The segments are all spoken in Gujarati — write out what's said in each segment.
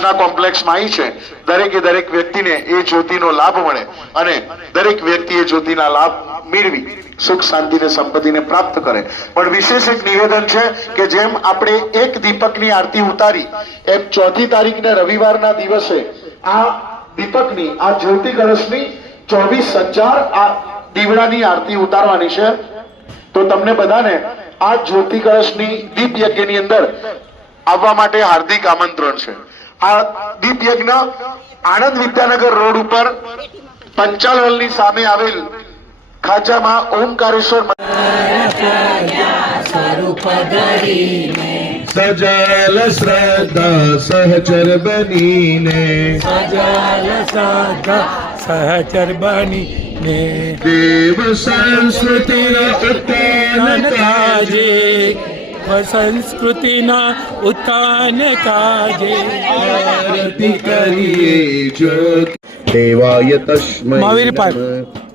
કૃષ્ણા કોમ્પ્લેક્સમાં આવી છે. દરેકે દરેક વ્યક્તિને એ જ્યોતિનો લાભ મળે અને દરેક વ્યક્તિ એ જ્યોતિના લાભ મેળવી, સુખ, શાંતિ ને સંપત્તિને પ્રાપ્ત કરે. પણ વિશેષ એક નિવેદન છે કે જેમ આપણે એક દીપકની આરતી ઉતારી, એમ ચોથી તારીખને રવિવારના દિવસે આ દીપકની, આ જ્યોતિ કળશની ચોવીસ હજાર આ દીવડાની આરતી ઉતારવાની છે. તો તમને બધાને આ જ્યોતિ કળશની દીપ યજ્ઞની અંદર આવવા માટે હાર્દિક આમંત્રણ છે. આ દીપ યજ્ઞ આણંદ વિદ્યાનગર રોડ ઉપર પંચાલની સામે આવેલ ખાજામાં ઓમકારેશ્વર સજલ શ્રદ્ધા સહચર બનીને. સજલ શ્રદ્ધા સહચર બનીને. દેવ સંસ્કૃતિ કાજે સંસ્કૃતિના ઉત્થાન કાજે આરતી કરીએ જો દેવાય તસ્મય મહાવીર.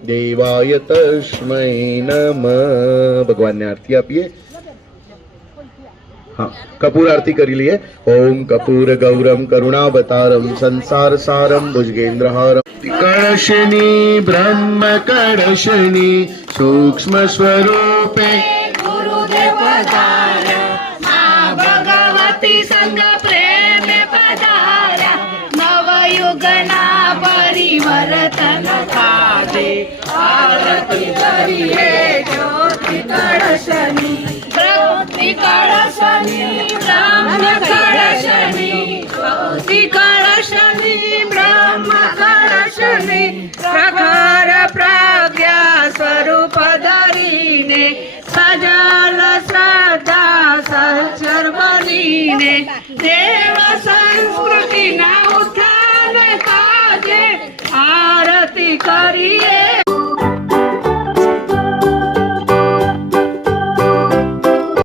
દેવાય તસ્મૈ નમ ભગવાનને આરતી આપીએ હા કપૂર આરતી કરી લઈએ ઓમ કપૂર ગૌરમ કરુણાવતારમ સંસાર સારમ ભુજગેન્દ્રહારમ કળશની બ્રહ્મ કળશની સૂક્ષ્મ સ્વરૂપે ગુરુદેવ પ્રેમે પધાર્યા નવયુગના પરિવર્તન કાજે આરતી કરીએ જ્યોતિ કળશની જ્યોતિ કળશની બ્રહ્મ કળશની જ્યોતિ કળશની બ્રહ્મ કળશની દેવ સંસ્કૃતિના ઉત્થાન તાજે આરતી કરીએ.